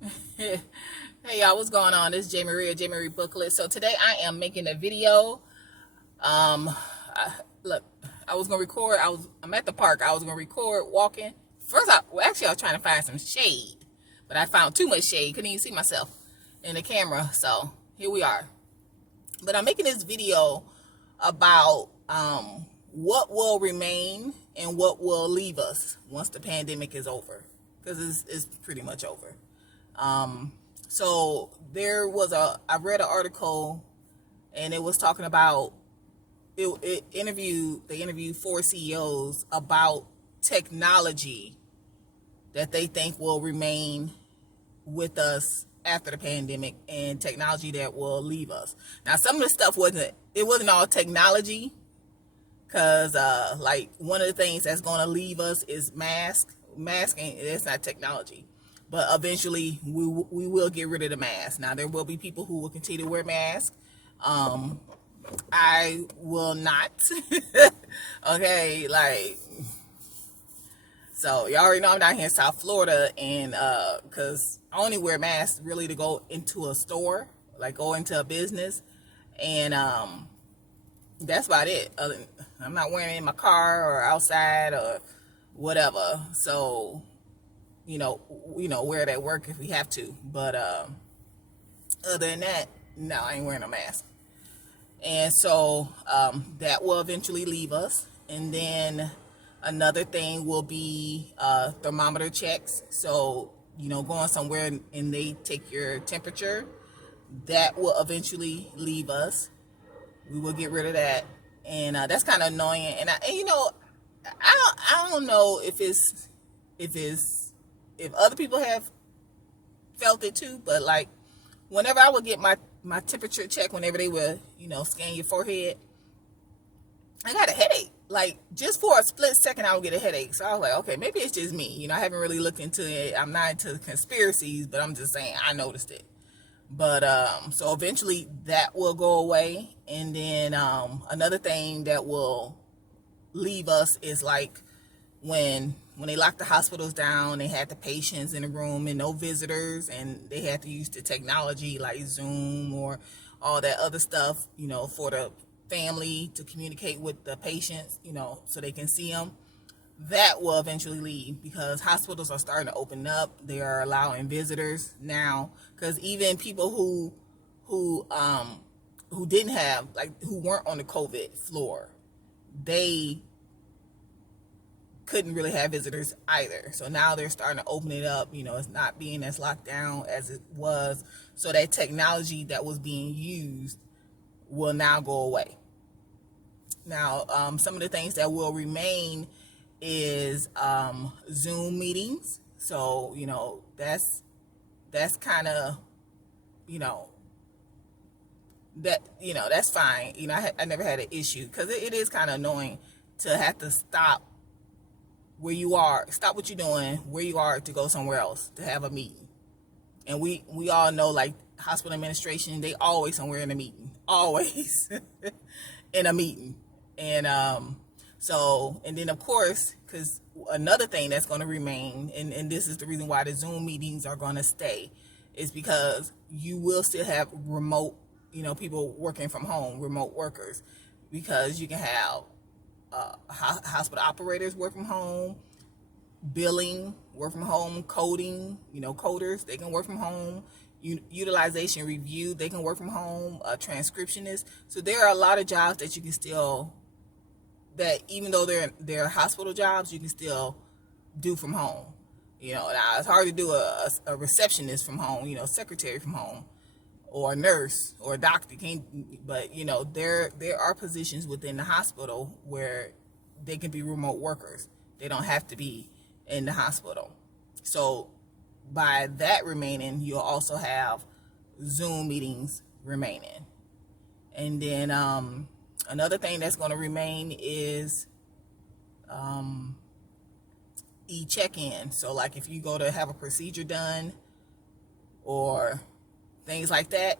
Hey y'all, what's going on? This is J Marie Booklet. So today I am making a video. Um, Look, I was gonna record. I'm at the park. I was gonna record walking. I was trying to find some shade, but I found too much shade. Couldn't even see myself in the camera. So here we are. But I'm making this video about what will remain and what will leave us once the pandemic is over, because it's pretty much over. Um, so I read an article, and it was talking about, they interviewed four CEOs about technology that they think will remain with us after the pandemic, and technology that will leave us. Now, some of the stuff wasn't all technology, because like one of the things that's going to leave us is masking. It's not technology, but eventually we will get rid of the mask. Now, there will be people who will continue to wear masks. I will not. Okay, like, so y'all already know I'm down here in South Florida, and because I only wear masks really to go into a store, like go into a business, and that's about it. I'm not wearing it in my car or outside or whatever. So, wear it at work if we have to. But other than that, no, I ain't wearing a mask. And so that will eventually leave us. And then another thing will be thermometer checks. So, going somewhere and they take your temperature, that will eventually leave us. We will get rid of that. And that's kind of annoying. I don't know if other people have felt it too, but like whenever I would get my temperature check, whenever they would scan your forehead, I got a headache. Like, just for a split second, I would get a headache. So I was like, okay, maybe it's just me. I haven't really looked into it. I'm not into conspiracies, but I'm just saying I noticed it. But so eventually that will go away. And then another thing that will leave us is like when they locked the hospitals down, they had the patients in the room and no visitors, and they had to use the technology like Zoom or all that other stuff, for the family to communicate with the patients, so they can see them. That will eventually leave, because hospitals are starting to open up. They are allowing visitors now, because even people who didn't have, like, who weren't on the COVID floor, they couldn't really have visitors either. So now they're starting to open it up. It's not being as locked down as it was. So that technology that was being used will now go away. Now, some of the things that will remain is Zoom meetings. So, that's kind of, that's fine. I never had an issue, because it is kind of annoying to have to stop what you're doing where you are to go somewhere else to have a meeting. And we all know, like, hospital administration, they always somewhere in a meeting, always in a meeting. And and then of course, because another thing that's going to remain, and this is the reason why the Zoom meetings are going to stay, is because you will still have remote, people working from home, remote workers, because you can have hospital operators work from home, billing work from home, coding, coders, they can work from home, utilization review, they can work from home, transcriptionists. So there are a lot of jobs that you can still, that even though they're hospital jobs, you can still do from home. Now it's hard to do a receptionist from home, secretary from home, or a nurse or a doctor can't. But there are positions within the hospital where they can be remote workers. They don't have to be in the hospital. So by that remaining, you'll also have Zoom meetings remaining. And then another thing that's going to remain is e-check-in. So like if you go to have a procedure done or things like that,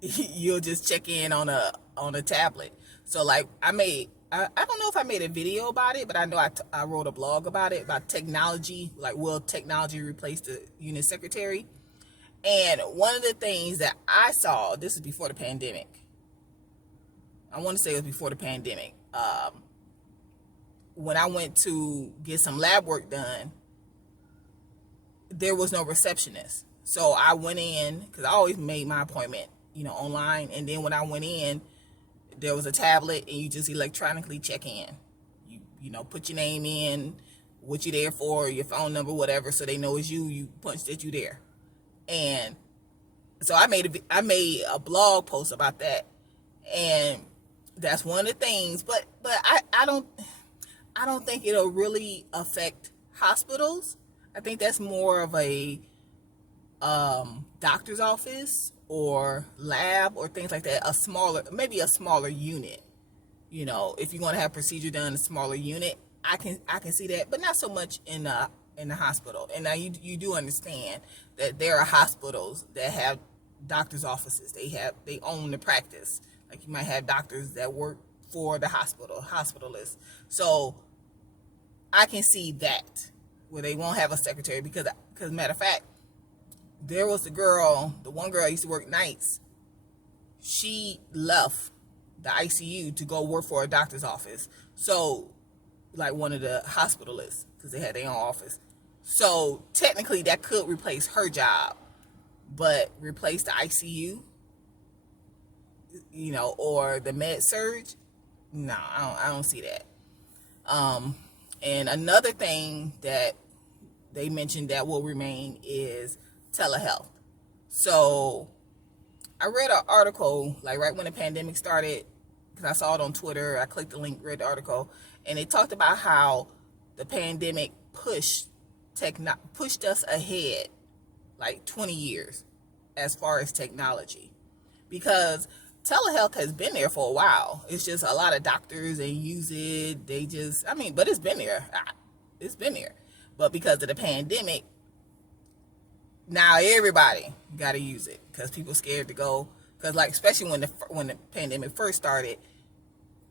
you'll just check in on a tablet. So like I made I don't know if I made a video about it, but I know I wrote a blog about it, about technology, like will technology replace the unit secretary? And one of the things that I saw, this is before the pandemic. I want to say it was before the pandemic. When I went to get some lab work done, there was no receptionist. So I went in, because I always made my appointment, online. And then when I went in, there was a tablet and you just electronically check in. You put your name in, what you're there for, your phone number, whatever, so they know it's you. You punch that you there. And so I made a blog post about that. And that's one of the things, but I don't think it'll really affect hospitals. I think that's more of a doctor's office or lab or things like that. Maybe a smaller unit. If you're going to have procedure done in a smaller unit, I can see that, but not so much in the hospital. And now you do understand that there are hospitals that have doctor's offices. They own the practice. Like you might have doctors that work for the hospitalists. So I can see that where they won't have a secretary because matter of fact, there was the one girl used to work nights. She left the ICU to go work for a doctor's office. So like one of the hospitalists, because they had their own office. So technically that could replace her job, but replace the ICU, or the med surge. No, I don't see that. And another thing that they mentioned that will remain is telehealth. So I read an article like right when the pandemic started, because I saw it on Twitter. I clicked the link, read the article, and it talked about how the pandemic pushed us ahead like 20 years as far as technology, because telehealth has been there for a while. It's just a lot of doctors and use it. But it's been there. It's been there. But because of the pandemic, now everybody got to use it because people scared to go. Because especially when the pandemic first started,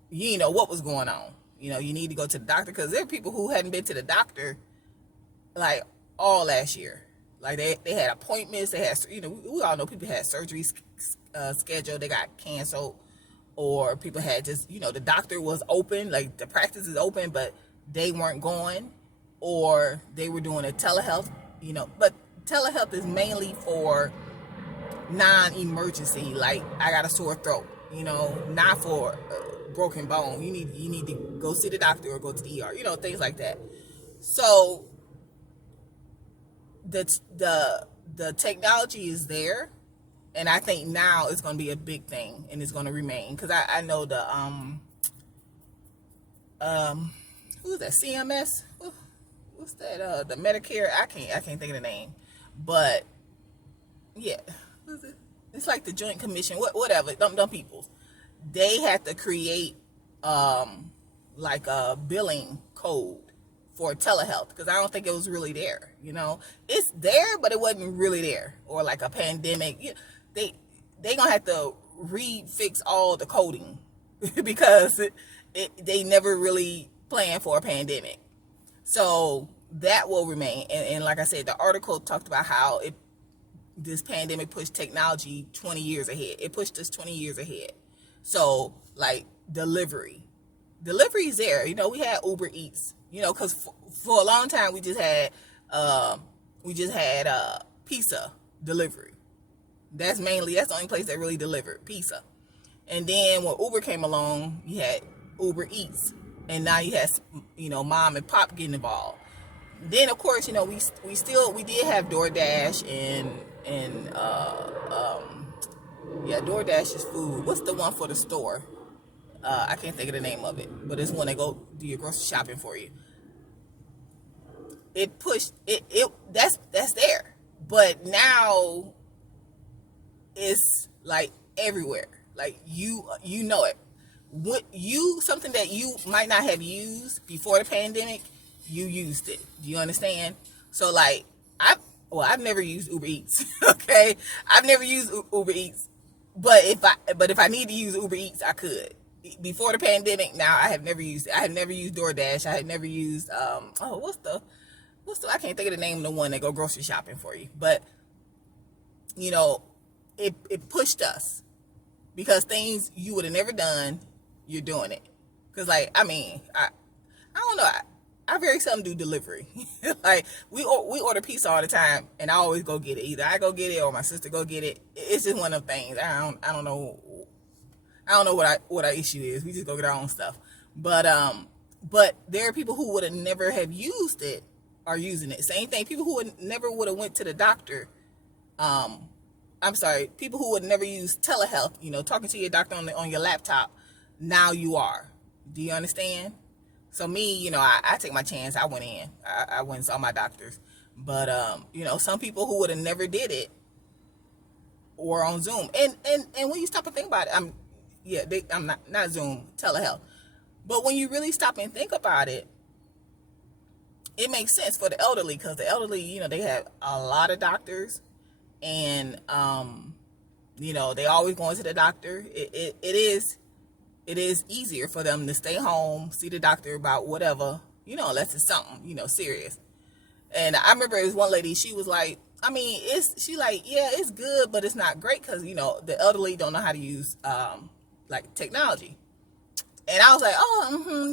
you didn't know what was going on. You need to go to the doctor, because there are people who hadn't been to the doctor like all last year. Like they had appointments. They had, we all know people had surgeries scheduled. They got canceled, or people had just, the doctor was open, like the practice is open, but they weren't going, or they were doing a telehealth. But telehealth is mainly for non-emergency, like I got a sore throat, not for broken bone. You need to go see the doctor or go to the ER, things like that. So the technology is there, and I think now it's going to be a big thing, and it's going to remain, because I know the who's that, CMS, what's that, the Medicare, I can't think of the name, but yeah, what's it? It's like the Joint Commission, whatever, dumb people. They had to create like a billing code for telehealth, because I don't think it was really there. It's there, but it wasn't really there. Or like a pandemic, they gonna have to refix all the coding because they never really planned for a pandemic. So that will remain. And like I said, the article talked about how this pandemic pushed technology 20 years ahead. It pushed us 20 years ahead. So like delivery is there. We had Uber Eats, because for a long time we just had pizza delivery. That's the only place that really delivered pizza. And then when Uber came along, you had Uber Eats, and now you had mom and pop getting involved. Then of course we did have DoorDash and DoorDash is food. What's the one for the store? I can't think of the name of it, but it's one that go do your grocery shopping for you. It pushed it. That's there, but now it's like everywhere. Like you know it. Something that you might not have used before the pandemic, you used it. Do you understand? So like I've never used Uber Eats. Okay, I've never used Uber Eats, but if I need to use Uber Eats, I could. before the pandemic. Now I have never used it. I had never used DoorDash. I had never used what's the I can't think of the name of the one that go grocery shopping for you. But you know, it pushed us, because things you would have never done, you're doing it. Because like, I mean, I don't know. I very seldom do delivery. Like we order pizza all the time, and I always go get it. Either I go get it or my sister go get it. It's just one of the things. I don't know what our issue is. We just go get our own stuff. But there are people who would have never have used it are using it. Same thing. People who never would have went to the doctor. People who would never use telehealth. You know, talking to your doctor on your laptop. Now you are. Do you understand? So me, you know, I take my chance. I went in. I went and saw my doctors. But you know, some people who would have never did it or on Zoom. And when you stop and think about it, I'm not Zoom, telehealth. But when you really stop and think about it, it makes sense for the elderly, because the elderly, you know, they have a lot of doctors, and you know, they always going to the doctor. It is easier for them to stay home, see the doctor about whatever, you know, unless it's something, you know, serious. And I remember there was one lady, she was like, I mean, it's good, but it's not great, because, you know, the elderly don't know how to use like technology. And I was like,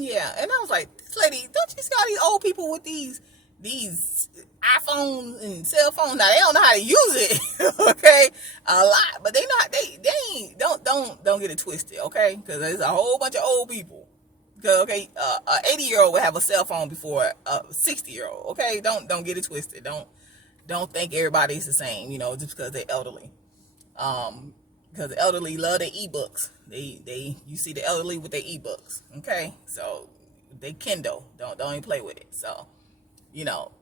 yeah. And I was like, this lady, don't you see all these old people with these iPhones and cell phones? Now they don't know how to use it, okay? A lot, but they know how, they ain't, don't get it twisted, okay? Because there's a whole bunch of old people. Okay, an 80-year-old would have a cell phone before a 60-year-old. Okay, don't get it twisted. Don't think everybody's the same, you know, just because they're elderly. Because the elderly love their ebooks. You see the elderly with their ebooks. Okay, so they Kindle. Don't even play with it. So, you know,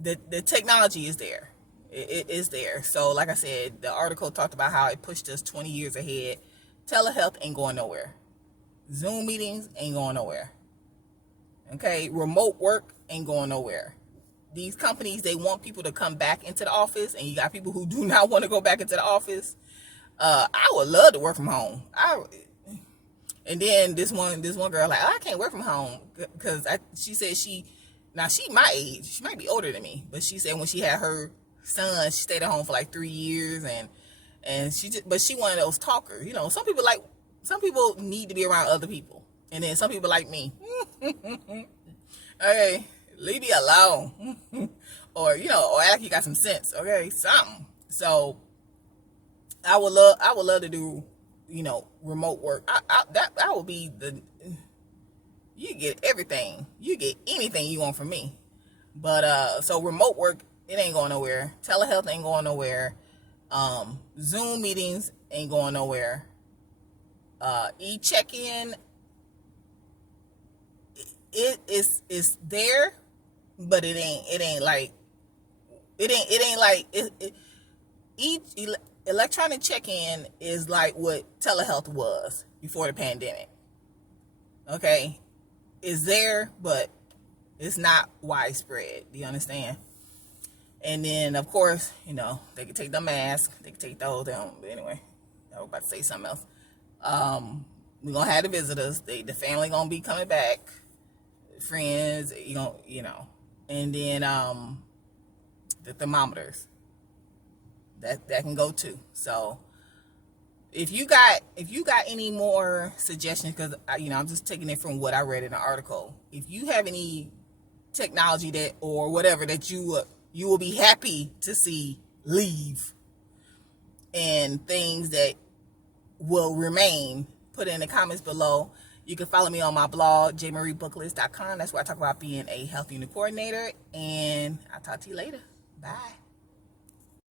the technology is there. It is there. So, like I said, the article talked about how it pushed us 20 years ahead. Telehealth ain't going nowhere. Zoom meetings ain't going nowhere. Okay, remote work ain't going nowhere. These companies, they want people to come back into the office, and you got people who do not want to go back into the office. I would love to work from home. And then this one girl like, I can't work from home, because she said she my age, she might be older than me, but she said when she had her son, she stayed at home for like 3 years, and but she one of those talkers. You know, some people need to be around other people, and then some people like me. Hey, leave me alone. Or, you know, or act like you got some sense, okay? Something. So I would love to do, you know, remote work. That would be you get everything. You get anything you want from me. But so remote work, it ain't going nowhere. Telehealth ain't going nowhere. Zoom meetings ain't going nowhere. E-check-in, it's there, but it ain't like electronic check-in is like what telehealth was before the pandemic. Okay, it's there, but it's not widespread. Do you understand? And then, of course, you know, they can take the mask, they can take those down. But anyway, I was about to say something else. We're gonna have the visitors. The family gonna be coming back, friends. You know, and then the thermometers that can go too. So if you got any more suggestions, because you know, I'm just taking it from what I read in the article. If you have any technology that or whatever that you will be happy to see leave, and things that will remain, put it in the comments below. You can follow me on my blog, jmariebooklist.com. That's where I talk about being a health unit coordinator. And I'll talk to you later. Bye.